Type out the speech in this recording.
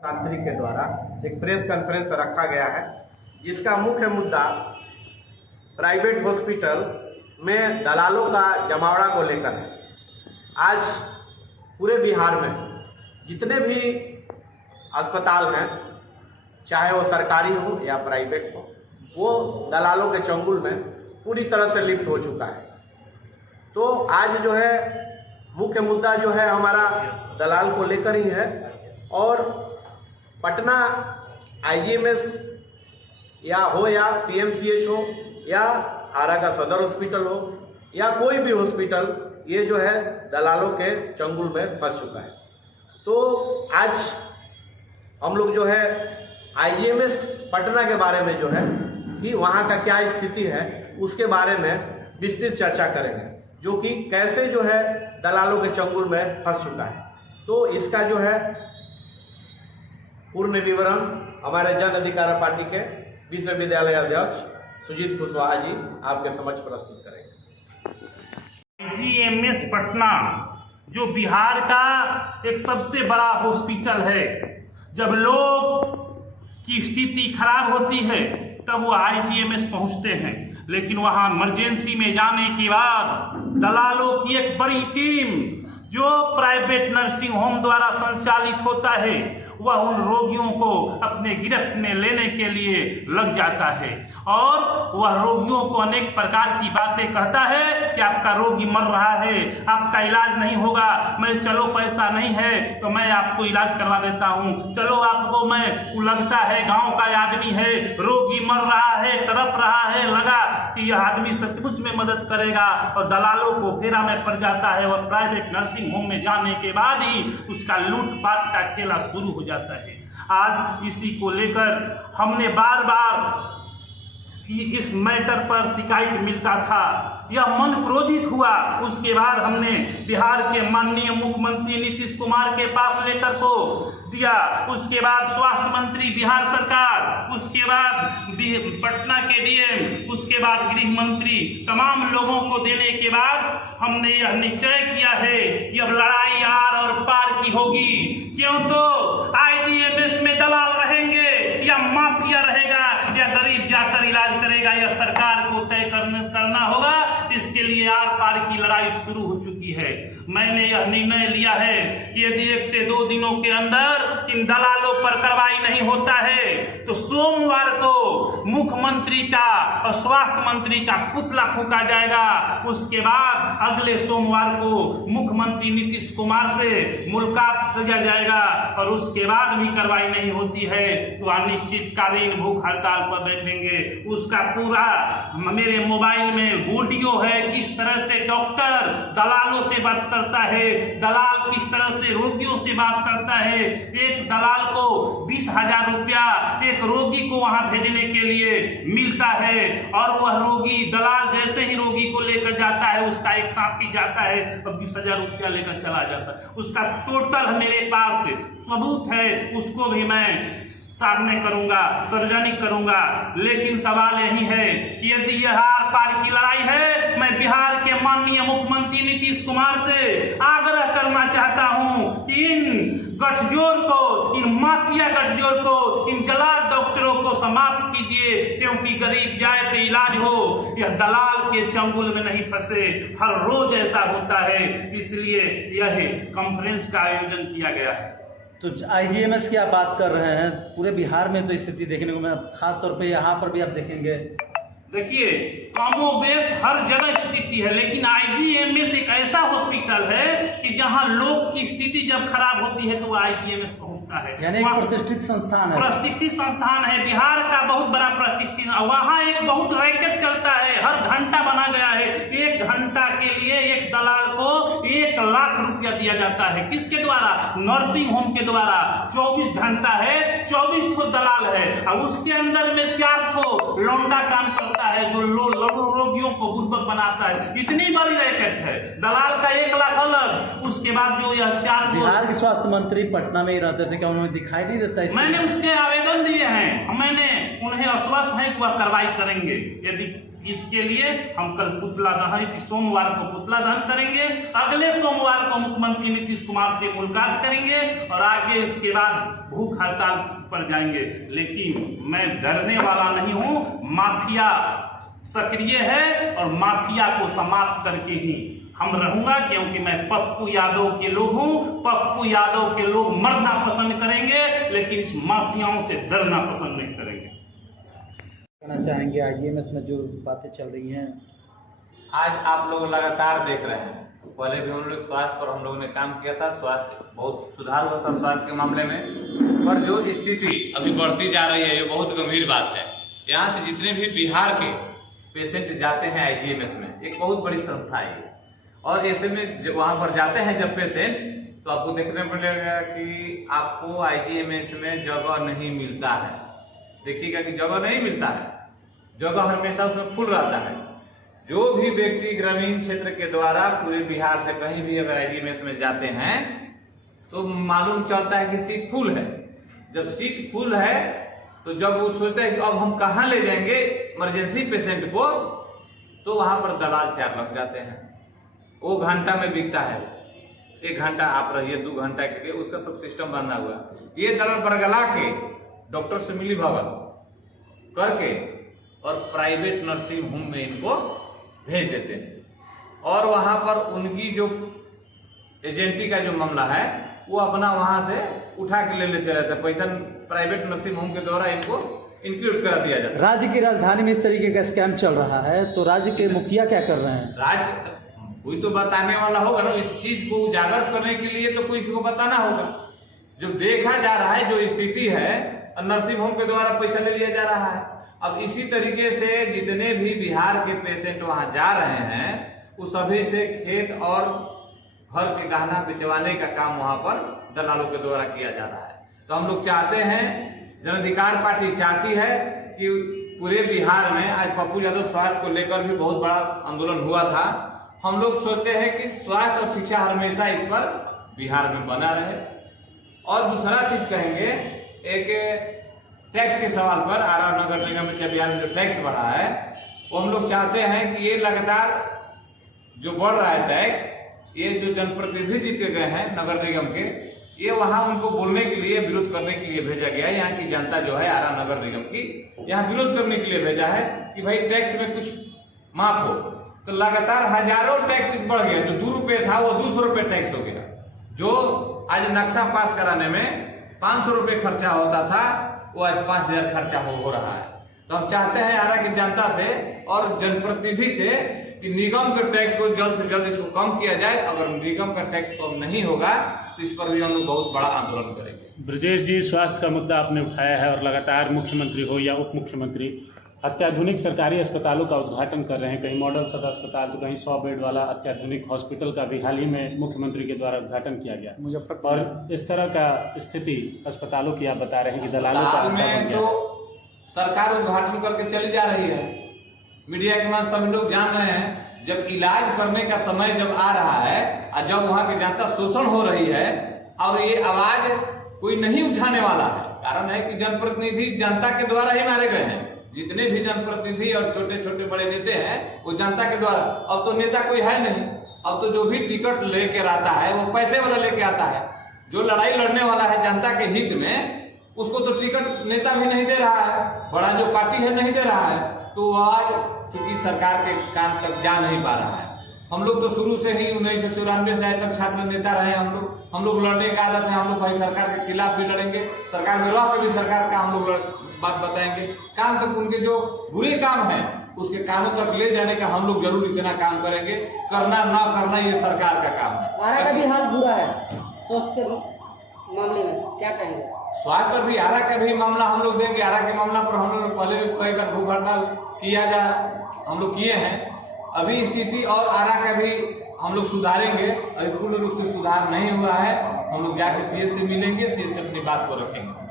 तांत्रिक के द्वारा एक प्रेस कॉन्फ्रेंस रखा गया है, जिसका मुख्य मुद्दा प्राइवेट हॉस्पिटल में दलालों का जमावड़ा को लेकर है। आज पूरे बिहार में जितने भी अस्पताल हैं, चाहे वो सरकारी हो या प्राइवेट हो, वो दलालों के चंगुल में पूरी तरह से लिप्त हो चुका है। तो आज जो है मुख्य मुद्दा जो है हमारा दलाल को लेकर ही है, और पटना आईजीएमएस या पीएमसीएच हो या आरा का सदर हॉस्पिटल हो या कोई भी हॉस्पिटल, ये जो है दलालों के चंगुल में फंस चुका है। तो आज हम लोग जो है आईजीएमएस पटना के बारे में जो है कि वहाँ का क्या स्थिति है उसके बारे में विस्तृत चर्चा करेंगे, जो कि कैसे जो है दलालों के चंगुल में फंस चुका है। तो इसका जो है पूर्ण विवरण हमारे जन अधिकार पार्टी के विश्वविद्यालय अध्यक्ष सुजीत कुशवाहा जी आपके समक्ष प्रस्तुत करेंगे। आईजीएमएस पटना जो बिहार का एक सबसे बड़ा हॉस्पिटल है, जब लोग की स्थिति खराब होती है तब वो आईजीएमएस पहुंचते हैं, लेकिन वहां इमरजेंसी में जाने के बाद दलालों की एक बड़ी टीम जो प्राइवेट नर्सिंग होम द्वारा संचालित होता है, वह उन रोगियों को अपने गिरफ्त में लेने के लिए लग जाता है और वह रोगियों को अनेक प्रकार की बातें कहता है कि आपका रोगी मर रहा है, आपका इलाज नहीं होगा, मैं चलो पैसा नहीं है तो मैं आपको इलाज करवा देता हूँ, चलो आपको मैं लगता है गांव का आदमी है, रोगी मर रहा है, तड़प रहा है, लगा कि यह आदमी सचमुच में मदद करेगा, और दलालों को फेरा में पड़ जाता है और प्राइवेट नर्सिंग होम में जाने के बाद ही उसका लूटपाट का खेला शुरू हो जाता है। आज इसी को लेकर हमने बार बार इस मैटर पर शिकायत मिलता था, यह मन क्रोधित हुआ। उसके बाद हमने बिहार के माननीय मुख्यमंत्री नीतीश कुमार के पास लेटर को दिया, उसके बाद स्वास्थ्य मंत्री बिहार सरकार, उसके बाद पटना के डीएम, उसके बाद गृह मंत्री, तमाम लोगों को देने के बाद हमने यह निश्चय किया है कि अब लड़ाई आर और पार की होगी। क्यों? तो आईजीएमएस में दलाल रहेंगे या माफिया रहेगा या गरीब जाकर इलाज करेगा, यह सरकार को तय करना होगा। इसके लिए आर पार की लड़ाई शुरू हो चुकी है। मैंने यह निर्णय लिया है कि यदि 1 से 2 दिनों के अंदर इन दलालों पर कार्रवाई नहीं होता है तो सोमवार को मुख्यमंत्री का और स्वास्थ्य मंत्री का पुतला फूंका जाएगा। उसके बाद अगले सोमवार को मुख्यमंत्री नीतीश कुमार से मुलाकात किया जाएगा, और उसके बाद भी कार्रवाई नहीं होती है तो अनिश्चितकालीन भूख हड़ताल पर बैठेंगे। उसका पूरा मेरे मोबाइल में वीडियो है, किस तरह से डॉक्टर दलालों से बात करता है, दलाल किस तरह से रोगियों से बात करता है। एक दलाल को 20,000 रुपया एक रोगी को वहां भेजने के लिए मिलता है, और वह रोगी दलाल जैसे ही रोगी को लेकर जाता है, उसका एक साथी जाता है और 20,000 रुपया लेकर चला जाता है। उसका टोटल मेरे पास सबूत है, उसको भी मैं सामने करूंगा, सार्वजनिक करूंगा। लेकिन सवाल यही है कि यदि यह आर पार की लड़ाई है, मैं बिहार के माननीय मुख्यमंत्री नीतीश कुमार से आग्रह करना चाहता हूं कि इन गठजोड़ को, इन माफिया गठजोड़ को, इन जलाल डॉक्टरों को समाप्त कीजिए, क्योंकि गरीब जाए तो इलाज हो, यह दलाल के चंगुल में नहीं फंसे। हर रोज ऐसा होता है, इसलिए यह कॉन्फ्रेंस का आयोजन किया गया है। तो आईजीएमएस की आप बात कर रहे हैं, पूरे बिहार में तो स्थिति देखने को खास तौर पे यहाँ पर भी आप देखेंगे। देखिए, कमोबेश हर जगह स्थिति है, लेकिन आईजीएमएस एक ऐसा हॉस्पिटल है कि जहां लोग की स्थिति जब खराब होती है तो आईजीएमएस पहुंचता है। यानी एक प्रतिष्ठित संस्थान है, प्रतिष्ठित संस्थान है, बिहार का बहुत बड़ा प्रतिष्ठित। वहां एक बहुत रैकेट चलता है, हर घंटा बना गया है। 1 घंटा के लिए एक दलाल को 1 लाख रुपया दिया जाता है। किसके द्वारा? नर्सिंग होम के द्वारा। 24 घंटा है, 24 तो दलाल है, और उसके अंदर में 4 को लौंडा काम करता है जो रोगियों को बुर्बक बनाता है। इतनी बड़ी रैकेट है, दलाल का 1 लाख अलग, उसके बाद जो यह 4। बिहार के स्वास्थ्य मंत्री पटना में ही रहते थे, क्या उन्हें दिखाई नहीं देता? मैंने उसके आवेदन दिए हैं, मैंने उन्हें आश्वस्त है कि वह कार्रवाई करेंगे। इसके लिए हम कल पुतला दहन, सोमवार को पुतला दहन करेंगे, अगले सोमवार को मुख्यमंत्री नीतीश कुमार से मुलाकात करेंगे और आगे इसके बाद भूख हड़ताल पर जाएंगे। लेकिन मैं डरने वाला नहीं हूं, माफिया सक्रिय है और माफिया को समाप्त करके ही हम रहूंगा, क्योंकि मैं पप्पू यादव के लोग हूं। पप्पू यादव के लोग मरना पसंद करेंगे, लेकिन इस माफियाओं से डरना पसंद नहीं करेंगे। कहना चाहेंगे IGMS में जो बातें चल रही हैं? आज आप लोग लगातार देख रहे हैं, पहले भी हम लोग स्वास्थ्य पर हम लोगों ने काम किया था, स्वास्थ्य बहुत सुधार हुआ था स्वास्थ्य के मामले में, पर जो स्थिति अभी बढ़ती जा रही है ये बहुत गंभीर बात है। यहाँ से जितने भी बिहार के पेशेंट जाते हैं IGMS में, एक बहुत बड़ी संस्था है और ऐसे में जब वहाँ पर जाते हैं जब पेशेंट, तो आपको देखने पड़ेगा कि आपको IGMS में जगह नहीं मिलता है। देखिएगा कि जगह नहीं मिलता है, जगह हमेशा उसमें फुल रहता है। जो भी व्यक्ति ग्रामीण क्षेत्र के द्वारा पूरे बिहार से कहीं भी अगर IGMS में जाते हैं तो मालूम चलता है कि सीट फुल है। जब सीट फुल है तो जब वो सोचता है कि अब हम कहाँ ले जाएंगे इमरजेंसी पेशेंट को, तो वहां पर दलाल 4 लग जाते हैं। वो घंटा में बिकता है, 1 घंटा आप रहिए, 2 घंटा के लिए उसका सब सिस्टम बना हुआ। ये दलाल बरगला के डॉक्टर से मिली भगत करके और प्राइवेट नर्सिंग होम में इनको भेज देते हैं और वहां पर उनकी जो एजेंटी का जो मामला है वो अपना वहां से उठा के ले चला जाता है। पैसा प्राइवेट नर्सिंग होम के द्वारा इनको इंक्लूड करा दिया जाता है। राज्य की राजधानी में इस तरीके का स्कैम चल रहा है, तो राज्य के मुखिया क्या कर रहे हैं? राज्य कोई तो बताने वाला होगा ना, इस चीज को उजागर करने के लिए तो कोई को बताना होगा। जो देखा जा रहा है, जो स्थिति है, नर्सिंग होम के द्वारा पैसा ले लिया जा रहा है। अब इसी तरीके से जितने भी बिहार के पेशेंट वहां जा रहे हैं वो सभी से खेत और घर के गहना बिचवाने का काम वहां पर दलालों के द्वारा किया जा रहा है। तो हम लोग चाहते हैं, जन अधिकार पार्टी चाहती है कि पूरे बिहार में आज पप्पू यादव स्वास्थ्य को लेकर भी बहुत बड़ा आंदोलन हुआ था। हम लोग सोचते हैं कि स्वास्थ्य और शिक्षा हमेशा इस पर बिहार में बना रहे। और दूसरा चीज कहेंगे, एक टैक्स के सवाल पर आरा नगर निगम में बिहार में जो टैक्स बढ़ा है वो हम लोग चाहते हैं कि ये लगातार जो बढ़ रहा है टैक्स, ये जो जनप्रतिनिधि जीते गए हैं नगर निगम के, ये वहां उनको बोलने के लिए, विरोध करने के लिए भेजा गया है। यहाँ की जनता जो है आरा नगर निगम की, यहाँ विरोध करने के लिए भेजा है कि भाई टैक्स में कुछ माफ हो। तो लगातार हजारों टैक्स बढ़ गया, जो 2 रुपये था वो 200 रुपये टैक्स हो गया। जो आज नक्शा पास कराने में 500 रुपये खर्चा होता था वो आज 5000 खर्चा हो रहा है। तो हम चाहते हैं आरा की जनता से और जनप्रतिनिधि से कि निगम के टैक्स को जल्द से जल्द इसको कम किया जाए। अगर निगम का टैक्स कम नहीं होगा तो इस पर भी हम लोग बहुत बड़ा आंदोलन करेंगे। ब्रजेश जी, स्वास्थ्य का मुद्दा आपने उठाया है और लगातार मुख्यमंत्री हो या उप मुख्यमंत्री अत्याधुनिक सरकारी अस्पतालों का उद्घाटन कर रहे हैं। कहीं मॉडल सदर अस्पताल, तो कहीं 100 बेड वाला अत्याधुनिक हॉस्पिटल का भी हाल ही में मुख्यमंत्री के द्वारा उद्घाटन किया गया। मुजफ्फरपुर और इस तरह का स्थिति अस्पतालों की आप बता रहे हैं कि दलालों का में तो सरकार उद्घाटन करके चली जा रही है। मीडिया के माध्यम सभी लोग जान रहे हैं, जब इलाज करने का समय जब आ रहा है और जब वहाँ की जनता शोषण हो रही है और ये आवाज कोई नहीं उठाने वाला है, कारण है कि जनप्रतिनिधि जनता के द्वारा ही मारे गए हैं। जितने भी जनप्रतिनिधि और छोटे छोटे बड़े नेता हैं वो जनता के द्वारा। अब तो नेता कोई है नहीं, अब तो जो भी टिकट लेकर आता है वो पैसे वाला लेके आता है। जो लड़ाई लड़ने वाला है जनता के हित में, उसको तो टिकट नेता भी नहीं दे रहा है, बड़ा जो पार्टी है नहीं दे रहा है। तो आज चूंकि सरकार के काम तक जा नहीं पा रहा है। हम लोग तो शुरू से ही 1994 से आज तक छात्र नेता रहे। हम लोग लड़ने का आदत है। हम लोग भाई सरकार के खिलाफ भी लड़ेंगे, सरकार में रह के भी सरकार का हम लोग बात बताएंगे। काम तक उनके जो बुरे काम है उसके कानों तक ले जाने का हम लोग जरूर इतना काम करेंगे। करना ना करना ये सरकार का काम है। आरा का भी हाल बुरा है स्वास्थ्य के मामले में, क्या कहेंगे? स्वास्थ्य पर भी आरा का भी मामला हम लोग देंगे। आरा के मामला पर हम लोग पहले भी कई बार भूख हड़ताल किया जा, हम लोग किए हैं। अभी स्थिति और आरा का भी हम लोग सुधारेंगे। अभी पूर्ण रूप से सुधार नहीं हुआ है। हम लोग जाके सीएस से मिलेंगे, सीएस से अपनी बात को रखेंगे।